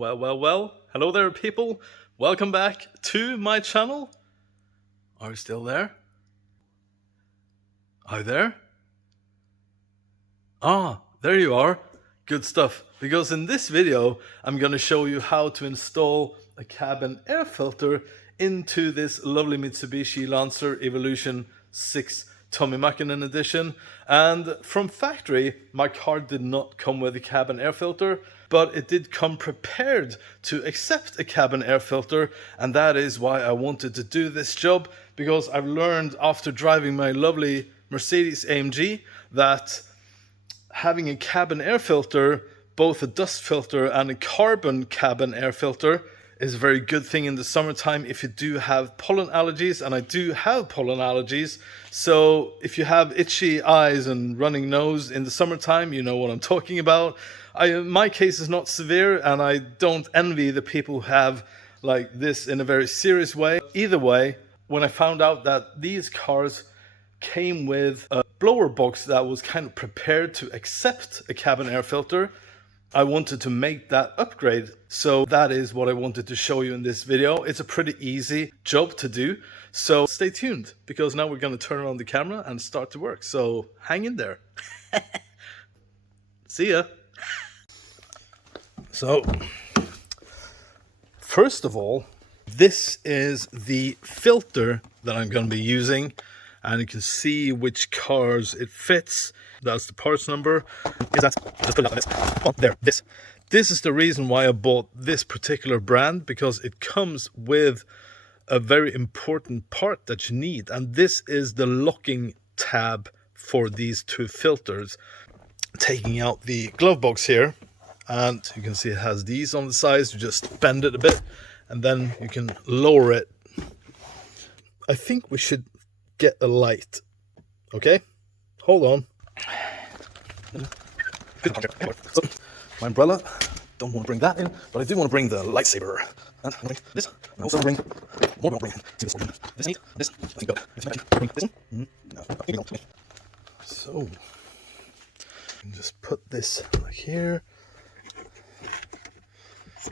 Well. Hello there, people. Welcome back to my channel. Are you still there? Are you there? Ah, there you are. Good stuff. Because in this video, I'm going to show you how to install a cabin air filter into this lovely Mitsubishi Lancer Evo6 Tommi Makinen edition. And from factory, my car did not come with a cabin air filter, but it did come prepared to accept a cabin air filter. And that is why I wanted to do this job, because I've learned after driving my lovely Mercedes AMG that having a cabin air filter, both a dust filter and a carbon cabin air filter, is a very good thing in the summertime if you do have pollen allergies, and I do have pollen allergies. So if you have itchy eyes and running nose in the summertime, you know what I'm talking about. My case is not severe, and I don't envy the people who have like this in a very serious way. Either way, when I found out that these cars came with a blower box that was kind of prepared to accept a cabin air filter, I wanted to make that upgrade. So that is what I wanted to show you in this video. It's a pretty easy job to do. So stay tuned, because now we're going to turn on the camera and start to work. So hang in there. See ya. So first of all, this is the filter that I'm going to be using. And you can see which cars it fits. That's the parts number. Is that just put it out this? Oh, there. This is the reason why I bought this particular brand, because it comes with a very important part that you need, and this is the locking tab for these two filters. Taking out the glove box here, and you can see it has these on the sides. You just bend it a bit, and then you can lower it. I think we should get a light. Okay, hold on. So, my umbrella, don't want to bring that in, but I do want to bring the lightsaber. And I'm bring this. I also bring more. Bring this one. This neat. This. I think go. Bring this one. No, I think we don't. So, just put this like here.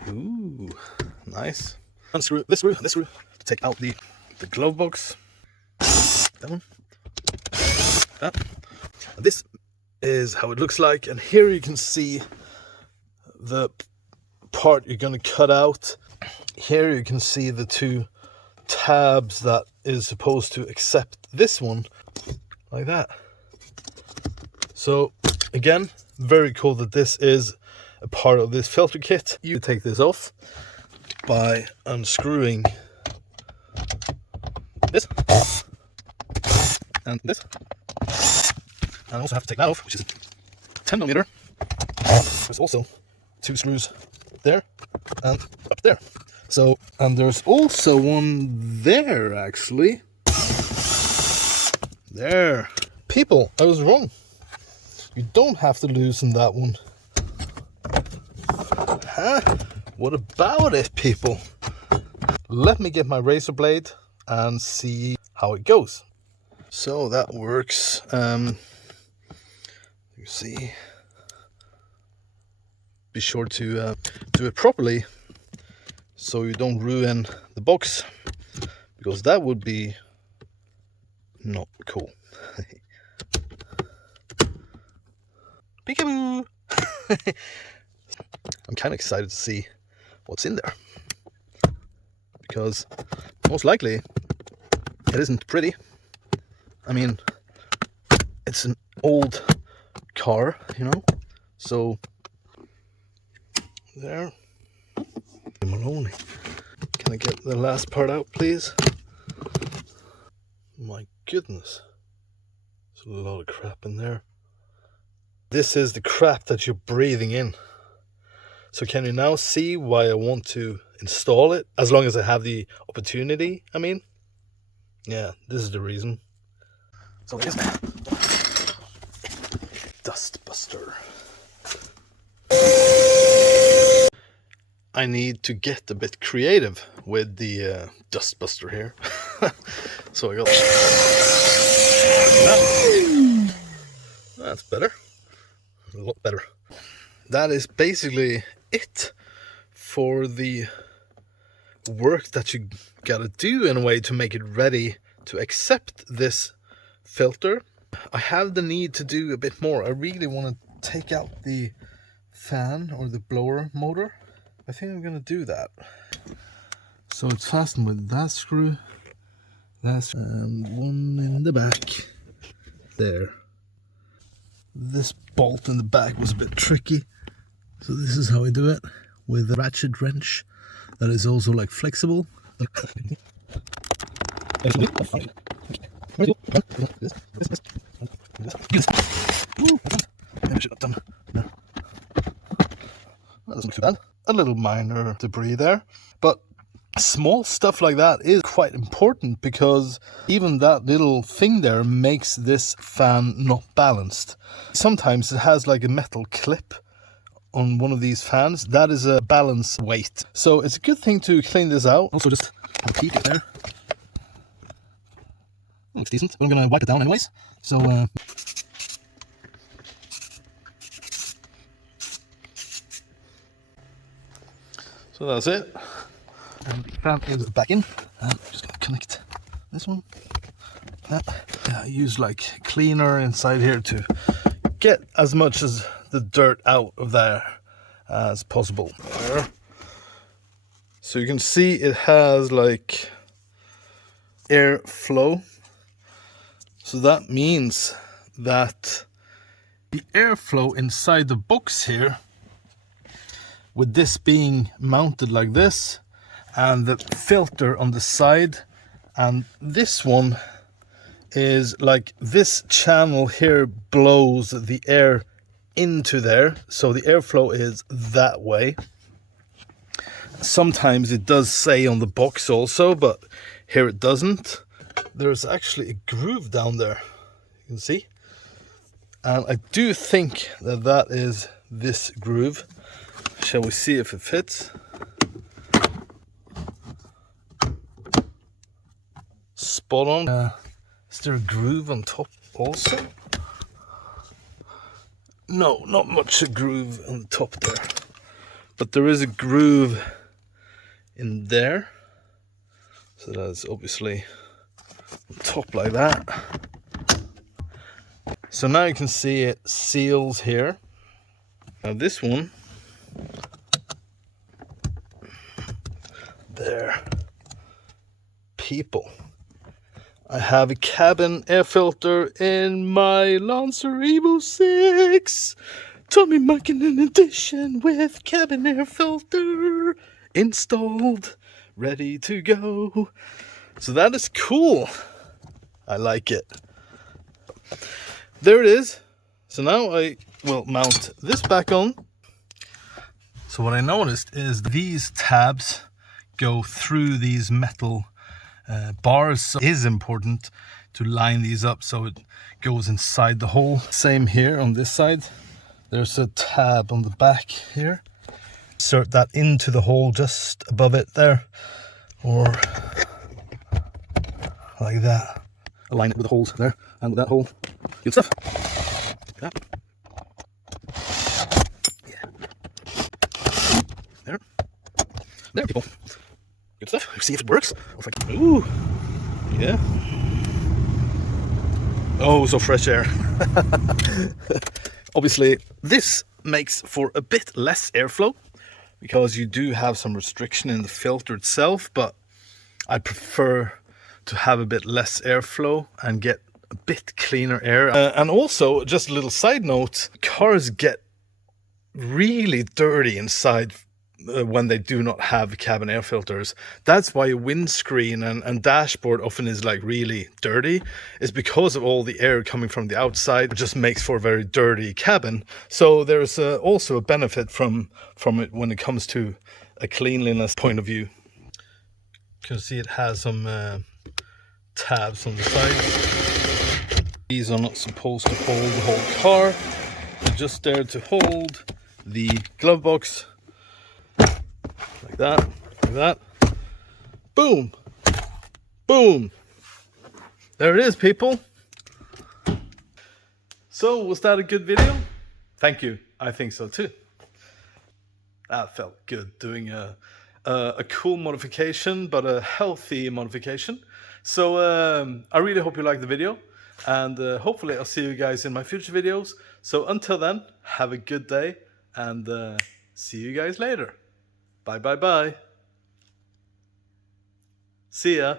Ooh, nice. Unscrew this screw. To take out the glove box. That one. That. This is how it looks like, and here you can see the part you're going to cut out. Here you can see the two tabs that is supposed to accept this one, like that. So again, very cool that this is a part of this filter kit. You take this off by unscrewing this and this. I also have to take that off, which is 10mm. There's also two screws there and up there. So, and there's also one there, actually. There. People, I was wrong. You don't have to loosen that one. Huh? What about it, people? Let me get my razor blade and see how it goes. So that works. You see, be sure to do it properly so you don't ruin the box, because that would be not cool. Peekaboo! I'm kind of excited to see what's in there, because most likely it isn't pretty. I mean, it's an old car, you know, so there. Maloney, can I get the last part out, please? My goodness, there's a lot of crap in there. This is the crap that you're breathing in. So can you now see why I want to install it, as long as I have the opportunity? I mean, yeah, this is the reason. So here's Dust Buster. I need to get a bit creative with the Dust Buster here. So I got that. That's better. A lot better. That is basically it for the work that you gotta do in a way to make it ready to accept this filter, I have the need to do a bit more. I really want to take out the fan or the blower motor. I think I'm gonna do that. So it's fastened with that screw, and one in the back there. This bolt in the back was a bit tricky, so this is how I do it, with a ratchet wrench that is also like flexible. Maybe I should have done. No. That doesn't look too bad. A little minor debris there, but small stuff like that is quite important, because even that little thing there makes this fan not balanced. Sometimes it has like a metal clip on one of these fans. That is a balance weight. So it's a good thing to clean this out. Also just have a peek at there. Looks decent, but I'm going to wipe it down anyways. So that's it. And the fan is back in. And I'm just going to connect this one. I use like cleaner inside here to get as much as the dirt out of there as possible. There. So you can see it has like air flow. So that means that the airflow inside the box here, with this being mounted like this, and the filter on the side, and this one is like this channel here blows the air into there, so the airflow is that way. Sometimes it does say on the box also, but here it doesn't. There's actually a groove down there, you can see, and I do think that that is this groove. Shall we see if it fits? Spot on. Is there a groove on top also? No, not much a groove on the top there, but there is a groove in there, so that's obviously on top like that. So now you can see it seals here. Now this one there, people, I have a cabin air filter in my Lancer Evo6 Tommi Makinen edition with cabin air filter installed, ready to go. So that is cool. I like it. There it is. So now I will mount this back on. So what I noticed is these tabs go through these metal bars. So it is important to line these up so it goes inside the hole. Same here on this side. There's a tab on the back here. Insert that into the hole just above it there, or like that. Align it with the holes there and with that hole. Good stuff. Like that. Yeah. There people. Good stuff. See if it works. Ooh. Yeah. Oh, so fresh air. Obviously, this makes for a bit less airflow because you do have some restriction in the filter itself, but I prefer to have a bit less airflow and get a bit cleaner air. And also, just a little side note, cars get really dirty inside when they do not have cabin air filters. That's why a windscreen and dashboard often is like really dirty. It's because of all the air coming from the outside. It just makes for a very dirty cabin. So there's also a benefit from it when it comes to a cleanliness point of view. You can see it has some tabs on the side. These are not supposed to hold the whole car. They're just there to hold the glove box. Like that, like that. Boom, boom. There it is, people. So, was that a good video? Thank you. I think so too. That felt good doing a cool modification, but a healthy modification. So I really hope you liked the video, and hopefully I'll see you guys in my future videos. So until then, have a good day, and see you guys later. Bye bye bye. See ya.